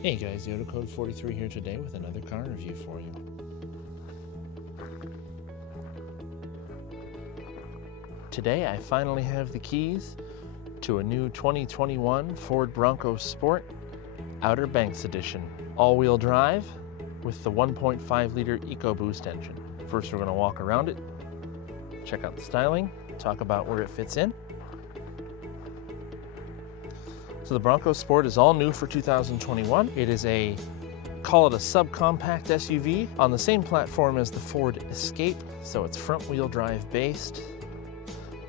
Hey guys, AWD Code 43 here today with another car review for you. Today I finally have the keys to a new 2021 Ford Bronco Sport Outer Banks Edition. All-wheel drive with the 1.5 liter EcoBoost engine. First we're going to walk around it, check out the styling, talk about where it fits in. So the Bronco Sport is all new for 2021. It is call it a subcompact SUV on the same platform as the Ford Escape, so it's front-wheel drive based.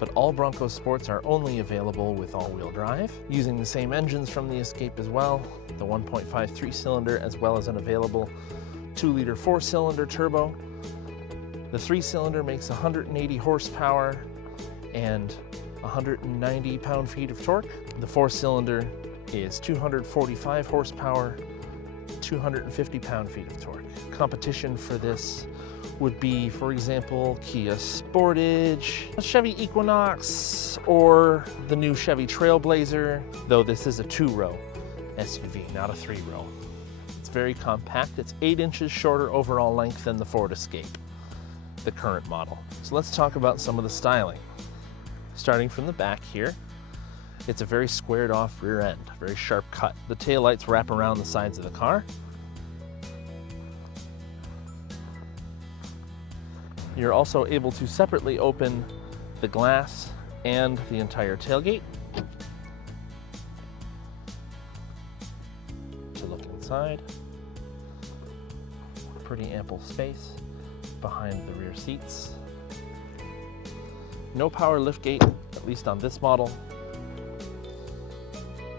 But all Bronco Sports are only available with all-wheel drive, using the same engines from the Escape as well, the 1.5 3-cylinder as well as an available 2-liter 4-cylinder turbo. The 3-cylinder makes 180 horsepower and 190 pound-feet of torque. The 4-cylinder is 245 horsepower, 250 pound-feet of torque. Competition for this would be, for example, Kia Sportage, a Chevy Equinox, or the new Chevy Trailblazer, though this is a 2-row SUV, not a 3-row. It's very compact. It's 8 inches shorter overall length than the Ford Escape, the current model. So let's talk about some of the styling. Starting from the back here, it's a very squared off rear end, very sharp cut. The taillights wrap around the sides of the car. You're also able to separately open the glass and the entire tailgate. To look inside, pretty ample space behind the rear seats. No power liftgate, at least on this model.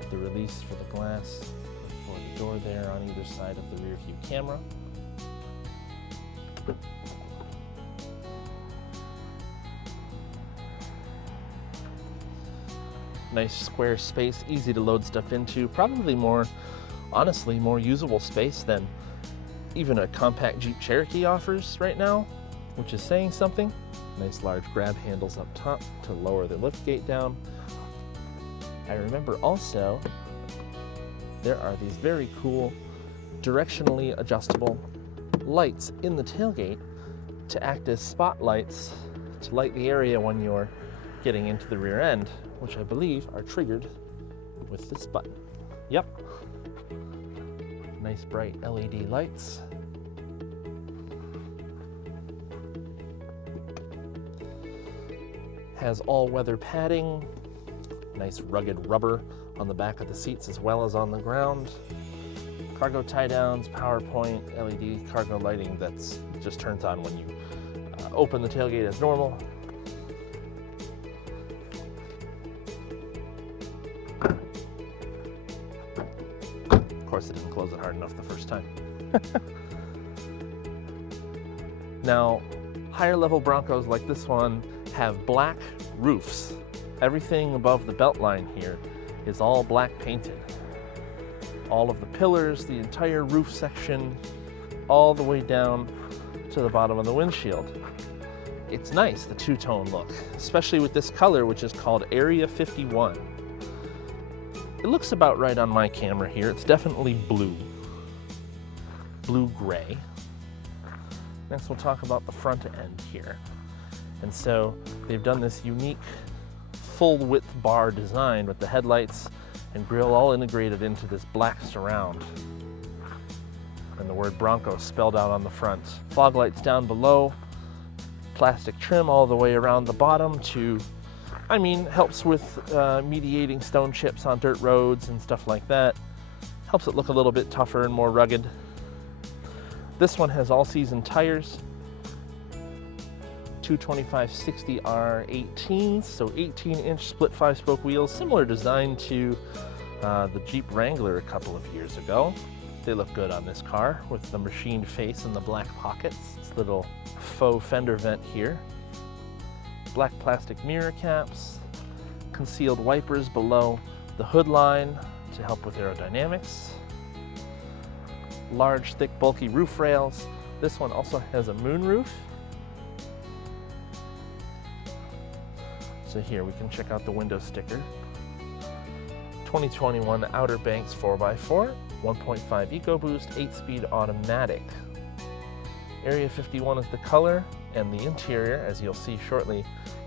The release for the glass for the door there on either side of the rear view camera. Nice square space, easy to load stuff into. Probably honestly, more usable space than even a compact Jeep Cherokee offers right now, which is saying something. Nice large grab handles up top to lower the liftgate down. I remember also there are these very cool directionally adjustable lights in the tailgate to act as spotlights to light the area when you're getting into the rear end, which I believe are triggered with this button. Yep. Nice bright LED lights. Has all-weather padding, nice rugged rubber on the back of the seats as well as on the ground. Cargo tie-downs, PowerPoint, LED cargo lighting that's just turns on when you open the tailgate as normal. Of course, it didn't close it hard enough the first time. Now, higher level Broncos like this one have black roofs. Everything above the belt line here is all black painted. All of the pillars, the entire roof section, all the way down to the bottom of the windshield. It's nice, the two-tone look, especially with this color, which is called Area 51. It looks about right on my camera here. It's definitely blue-gray. Next we'll talk about the front end here. And so they've done this unique full-width bar design with the headlights and grille all integrated into this black surround. And the word Bronco spelled out on the front. Fog lights down below, plastic trim all the way around the bottom helps with mediating stone chips on dirt roads and stuff like that. Helps it look a little bit tougher and more rugged. This one has all-season tires. 225/60 R18s, so 18-inch split 5-spoke wheels, similar design to the Jeep Wrangler a couple of years ago. They look good on this car with the machined face and the black pockets. This little faux fender vent here. Black plastic mirror caps, concealed wipers below the hood line to help with aerodynamics. Large, thick, bulky roof rails. This one also has a moonroof. So here we can check out the window sticker. 2021 Outer Banks 4x4. 1.5 EcoBoost, 8-speed automatic. Area 51 is the color, and the interior, as you'll see shortly,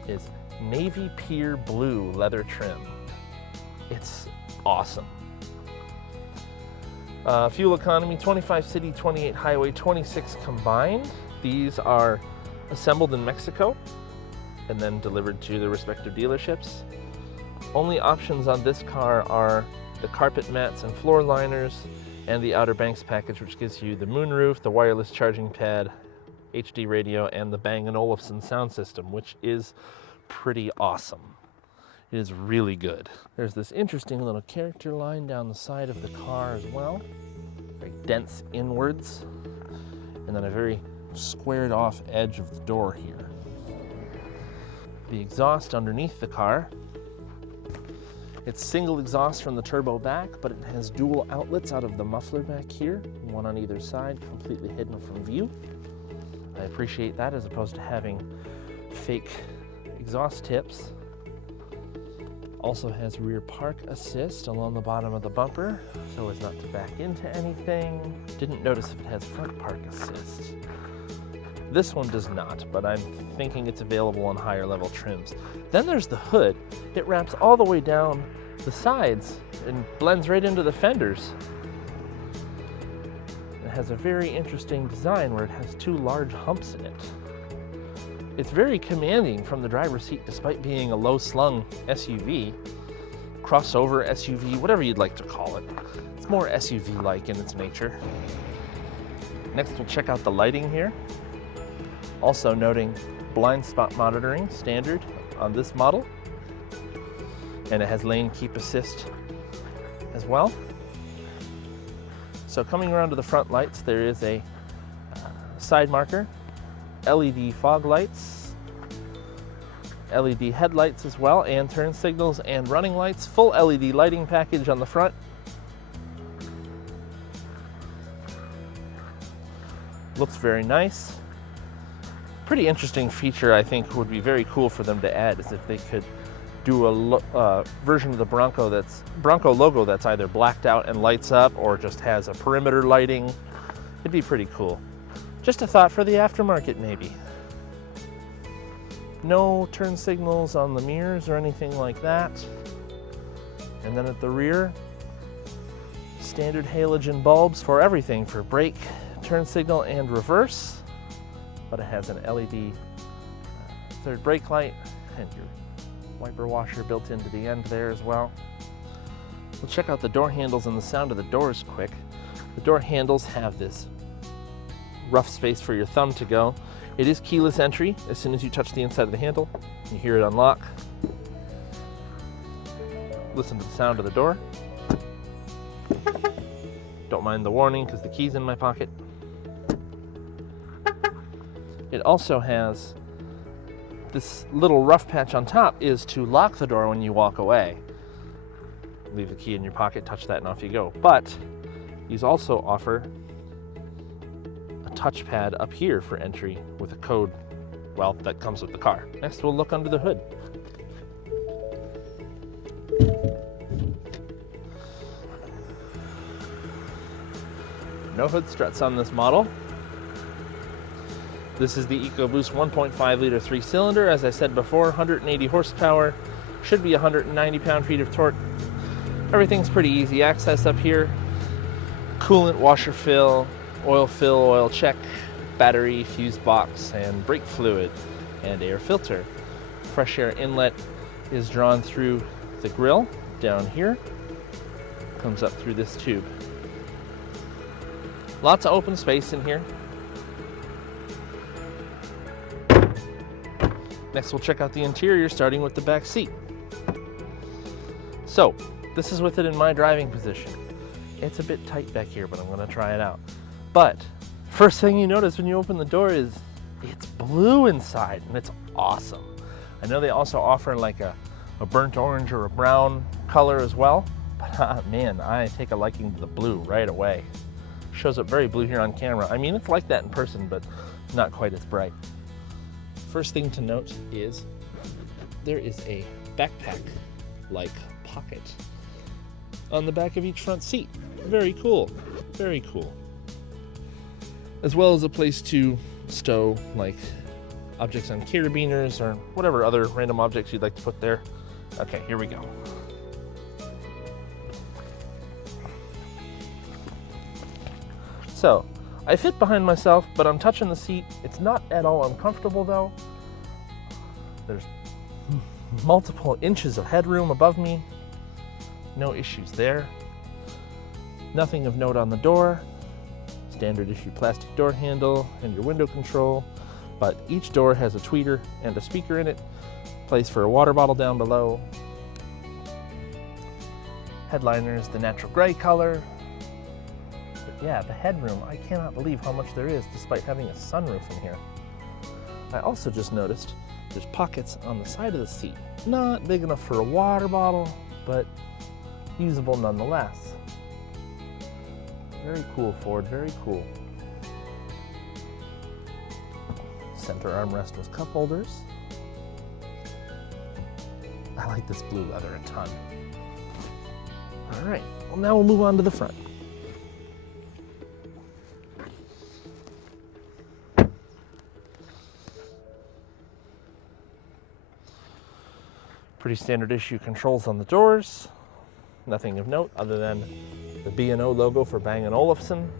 is navy pier blue leather trim. It's awesome. Fuel economy, 25 city, 28 highway, 26 combined. These are assembled in Mexico and then delivered to the respective dealerships. Only options on this car are the carpet mats and floor liners and the Outer Banks package, which gives you the moonroof, the wireless charging pad, HD radio, and the Bang & Olufsen sound system, which is pretty awesome. It is really good. There's this interesting little character line down the side of the car as well. Very dense inwards. And then a very squared off edge of the door here. The exhaust underneath the car. It's single exhaust from the turbo back, but it has dual outlets out of the muffler back here, one on either side, completely hidden from view. I appreciate that as opposed to having fake exhaust tips. Also has rear park assist along the bottom of the bumper, so as not to back into anything. Didn't notice if it has front park assist. This one does not, but I'm thinking it's available on higher level trims. Then there's the hood. It wraps all the way down the sides and blends right into the fenders. It has a very interesting design where it has two large humps in it. It's very commanding from the driver's seat despite being a low-slung SUV, crossover SUV, whatever you'd like to call it. It's more SUV-like in its nature. Next we'll check out the lighting here. Also noting blind spot monitoring, standard on this model. And it has lane keep assist as well. So coming around to the front lights, there is a side marker, LED fog lights, LED headlights as well, and turn signals and running lights, full LED lighting package on the front. Looks very nice. Pretty interesting feature I think would be very cool for them to add is if they could do a version of the Bronco logo that's either blacked out and lights up or just has a perimeter lighting. It'd be pretty cool. Just a thought for the aftermarket maybe. No turn signals on the mirrors or anything like that. And then at the rear, standard halogen bulbs for everything, for brake, turn signal, and reverse. But it has an LED third brake light and your wiper washer built into the end there as well. We'll check out the door handles and the sound of the doors quick. The door handles have this rough space for your thumb to go. It is keyless entry. As soon as you touch the inside of the handle, you hear it unlock. Listen to the sound of the door. Don't mind the warning because the key's in my pocket. It also has this little rough patch on top is to lock the door when you walk away. Leave the key in your pocket, touch that, and off you go. But these also offer a touchpad up here for entry with a code, well, that comes with the car. Next, we'll look under the hood. No hood struts on this model. This is the EcoBoost 1.5 liter 3-cylinder. As I said before, 180 horsepower, should be 190 pound-feet of torque. Everything's pretty easy access up here. Coolant, washer fill, oil check, battery, fuse box, and brake fluid, and air filter. Fresh air inlet is drawn through the grill down here, comes up through this tube. Lots of open space in here. Next, we'll check out the interior, starting with the back seat. So, this is with it in my driving position. It's a bit tight back here, but I'm gonna try it out. But, first thing you notice when you open the door is it's blue inside, and it's awesome. I know they also offer like a burnt orange or a brown color as well, but man, I take a liking to the blue right away. Shows up very blue here on camera. I mean, it's like that in person, but not quite as bright. First thing to note is there is a backpack-like pocket on the back of each front seat. Very cool. Very cool. As well as a place to stow like objects on carabiners or whatever other random objects you'd like to put there. Okay, here we go. So, I fit behind myself, but I'm touching the seat. It's not at all uncomfortable though. There's multiple inches of headroom above me. No issues there. Nothing of note on the door. Standard issue plastic door handle and your window control, but each door has a tweeter and a speaker in it. Place for a water bottle down below. Headliner is the natural gray color. But yeah, the headroom, I cannot believe how much there is despite having a sunroof in here. I also just noticed there's pockets on the side of the seat. Not big enough for a water bottle, but usable nonetheless. Very cool, Ford, very cool. Center armrest with cup holders. I like this blue leather a ton. All right, well now we'll move on to the front. Pretty standard issue controls on the doors. Nothing of note other than the B&O logo for Bang & Olufsen.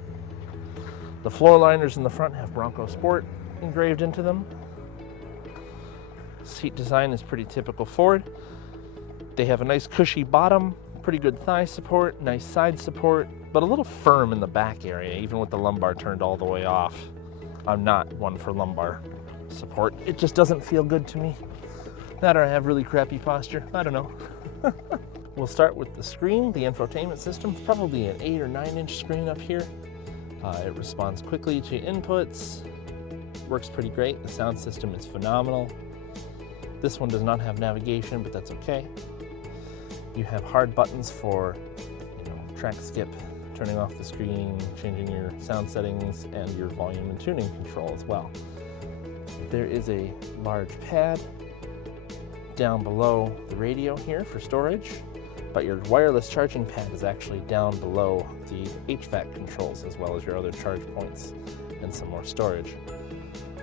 The floor liners in the front have Bronco Sport engraved into them. Seat design is pretty typical Ford. They have a nice cushy bottom, pretty good thigh support, nice side support, but a little firm in the back area, even with the lumbar turned all the way off. I'm not one for lumbar support. It just doesn't feel good to me. That or I have really crappy posture. I don't know. We'll start with the screen, the infotainment system. It's probably an 8 or 9 inch screen up here. It responds quickly to inputs. Works pretty great. The sound system is phenomenal. This one does not have navigation, but that's okay. You have hard buttons for, track skip, turning off the screen, changing your sound settings, and your volume and tuning control as well. There is a large pad down below the radio here for storage, but your wireless charging pad is actually down below the HVAC controls as well as your other charge points and some more storage.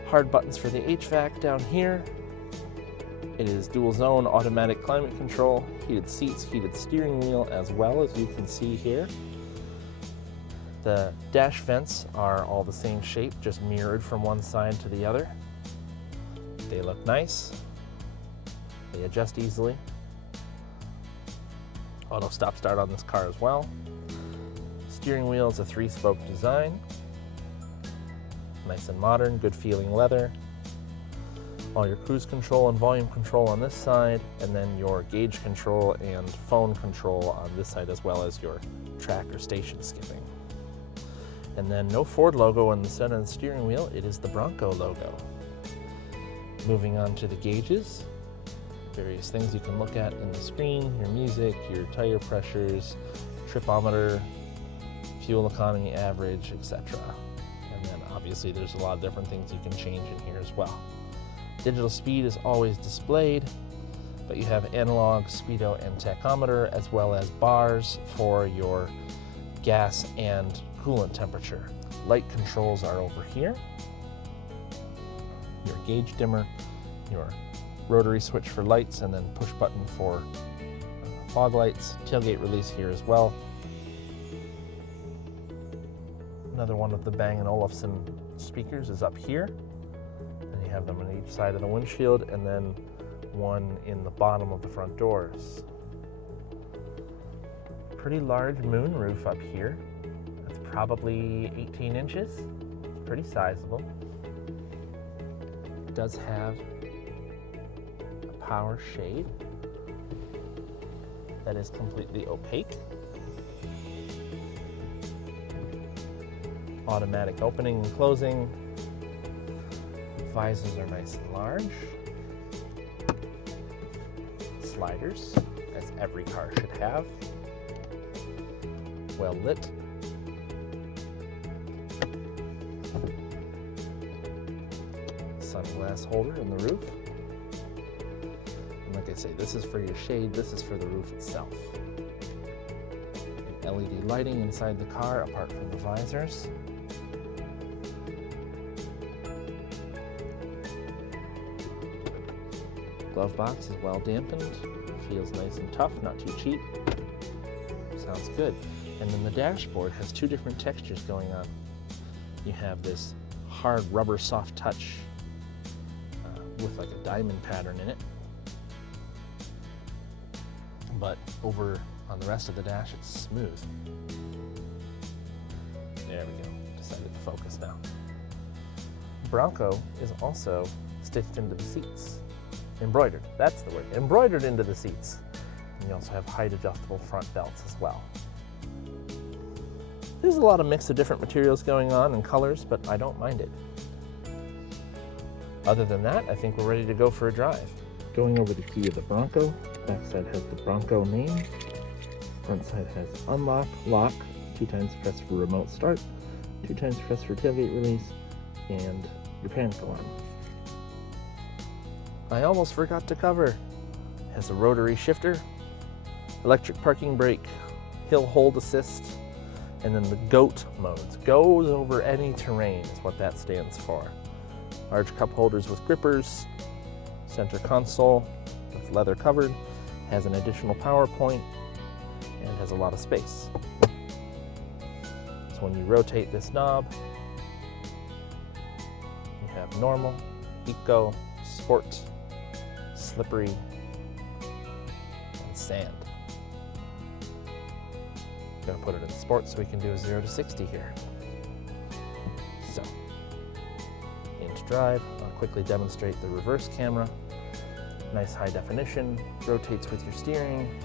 Hard buttons for the HVAC down here. It is dual zone automatic climate control, heated seats, heated steering wheel, as well as you can see here. The dash vents are all the same shape, just mirrored from one side to the other. They look nice. They adjust easily. Auto stop start on this car as well. Steering wheel is a 3-spoke design. Nice and modern, good feeling leather. All your cruise control and volume control on this side, and then your gauge control and phone control on this side, as well as your track or station skipping. And then no Ford logo on the center of the steering wheel, it is the Bronco logo. Moving on to the gauges. Various things you can look at in the screen, your music, your tire pressures, tripometer, fuel economy average, etc. And then obviously there's a lot of different things you can change in here as well. Digital speed is always displayed, but you have analog, speedo, and tachometer, as well as bars for your gas and coolant temperature. Light controls are over here. Your gauge dimmer, your rotary switch for lights, and then push button for fog lights. Tailgate release here as well. Another one of the Bang & Olufsen speakers is up here. And you have them on each side of the windshield, and then one in the bottom of the front doors. Pretty large moon roof up here. That's probably 18 inches. It's pretty sizable. It does have power shade that is completely opaque. Automatic opening and closing. Visors are nice and large. Sliders, as every car should have. Well lit. Sunglass holder in the roof. And like I say, this is for your shade, this is for the roof itself. LED lighting inside the car apart from the visors. Glove box is well dampened, feels nice and tough, not too cheap. Sounds good. And then the dashboard has two different textures going on. You have this hard rubber soft touch with like a diamond pattern in it. But over on the rest of the dash, it's smooth. There we go, decided to focus now. Bronco is also stitched into the seats. Embroidered, that's the word, embroidered into the seats. And you also have height adjustable front belts as well. There's a lot of mix of different materials going on and colors, but I don't mind it. Other than that, I think we're ready to go for a drive. Going over the key of the Bronco, backside has the Bronco name, front side has unlock, lock, 2 times press for remote start, 2 times press for tailgate release, and your panic alarm. I almost forgot to cover. It has a rotary shifter, electric parking brake, hill hold assist, and then the GOAT modes. Goes over any terrain is what that stands for. Large cup holders with grippers, center console with leather covered, has an additional power point, and has a lot of space. So when you rotate this knob, you have normal, eco, sport, slippery, and sand. Gonna put it in sport so we can do a 0 to 60 here. So, into drive, I'll quickly demonstrate the reverse camera. Nice high definition, rotates with your steering,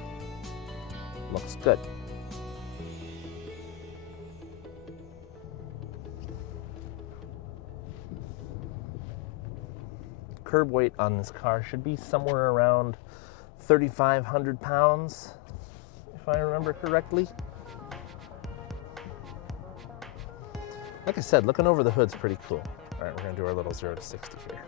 looks good. Curb weight on this car should be somewhere around 3,500 pounds, if I remember correctly. Like I said, looking over the hood's pretty cool. All right, we're gonna do our little 0 to 60 here.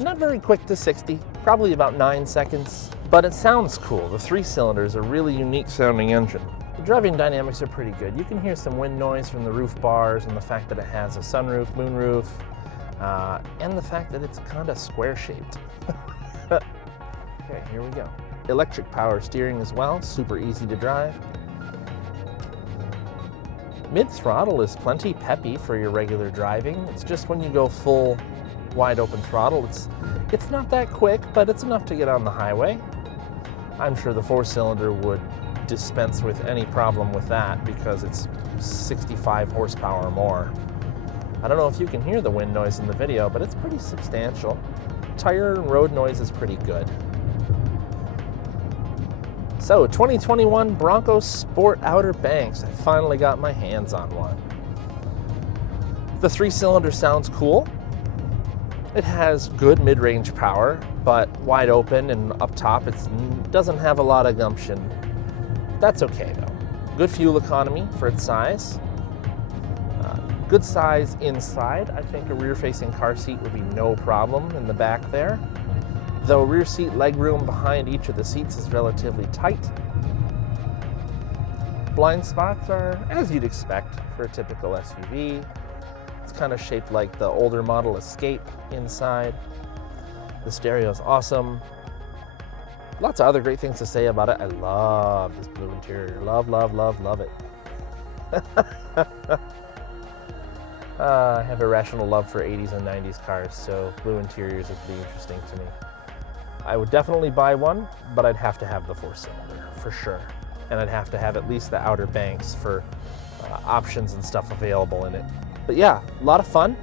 Not very quick to 60, probably about 9 seconds, but it sounds cool. The 3-cylinder is a really unique sounding engine. The driving dynamics are pretty good. You can hear some wind noise from the roof bars and the fact that it has a sunroof, moonroof, and the fact that it's kind of square shaped. Okay, here we go. Electric power steering as well, super easy to drive. Mid-throttle is plenty peppy for your regular driving. It's just when you go full wide open throttle, it's not that quick, but it's enough to get on the highway. I'm sure the 4-cylinder would dispense with any problem with that because it's 65 horsepower or more. I don't know if you can hear the wind noise in the video, but it's pretty substantial. Tire and road noise is pretty good. So, 2021 Bronco Sport Outer Banks. I finally got my hands on one. The 3-cylinder sounds cool. It has good mid-range power, but wide open and up top, it doesn't have a lot of gumption. That's okay though. Good fuel economy for its size. Good size inside. I think a rear-facing car seat would be no problem in the back there. Though rear seat legroom behind each of the seats is relatively tight. Blind spots are as you'd expect for a typical SUV. It's kind of shaped like the older model Escape inside. The stereo is awesome. Lots of other great things to say about it. I love this blue interior. Love, love, love, love it. I have irrational love for 80s and 90s cars, so blue interiors would be interesting to me. I would definitely buy one, but I'd have to have the 4-cylinder for sure. And I'd have to have at least the outer banks for options and stuff available in it. But yeah, a lot of fun.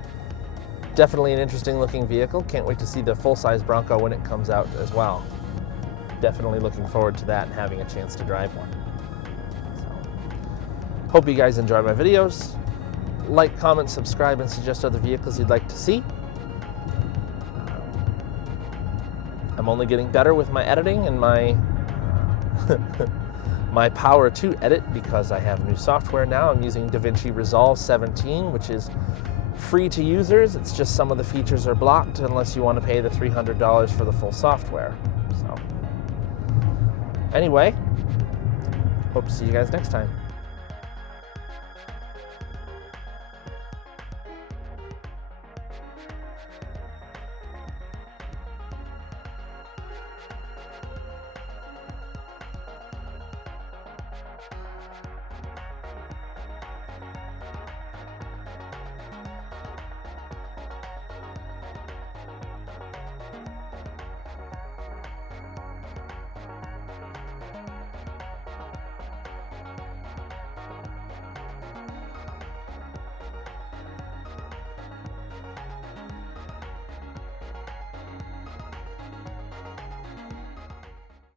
Definitely an interesting looking vehicle. Can't wait to see the full-size Bronco when it comes out as well. Definitely looking forward to that and having a chance to drive one. So, hope you guys enjoy my videos. Like, comment, subscribe, and suggest other vehicles you'd like to see. I'm only getting better with my editing and my my power to edit because I have new software now. I'm using DaVinci Resolve 17, which is free to users. It's just some of the features are blocked unless you want to pay the $300 for the full software. So anyway, hope to see you guys next time.